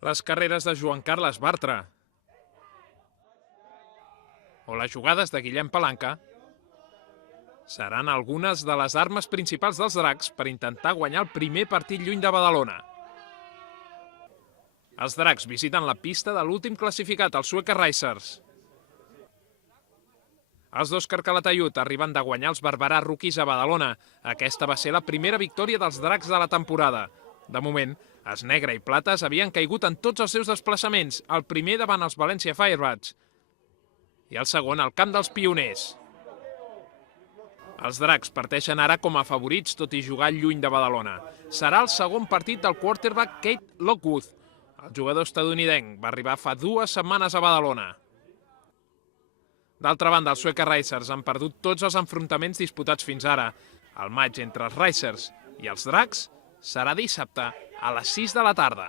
les carreres de Joan Carles Bartra o les jugades de Guillem Palanca seran algunes de les armes principals dels Dracs per intentar guanyar el primer partit lluny de Badalona. Els Dracs visiten la pista de l'últim classificat, el Sueca Racers. Els d'Òscar Calatayud arriben de guanyar els Barberà Rookies a Badalona. Aquesta va ser la primera victòria dels Dracs de la temporada. De moment, els negre i plates havien caigut en tots els seus desplaçaments, el primer davant els València Firebats i el segon al camp dels Pioners. Els Dracs parteixen ara com a favorits, tot i jugar lluny de Badalona. Serà el segon partit del quarterback Kate Lockwood. El jugador estadounidenc va arribar fa 2 setmanes a Badalona. D'altra banda, els Sueca Racers han perdut tots els enfrontaments disputats fins ara. El matx entre els Racers i els Dracs serà dissabte a les 6 de la tarda.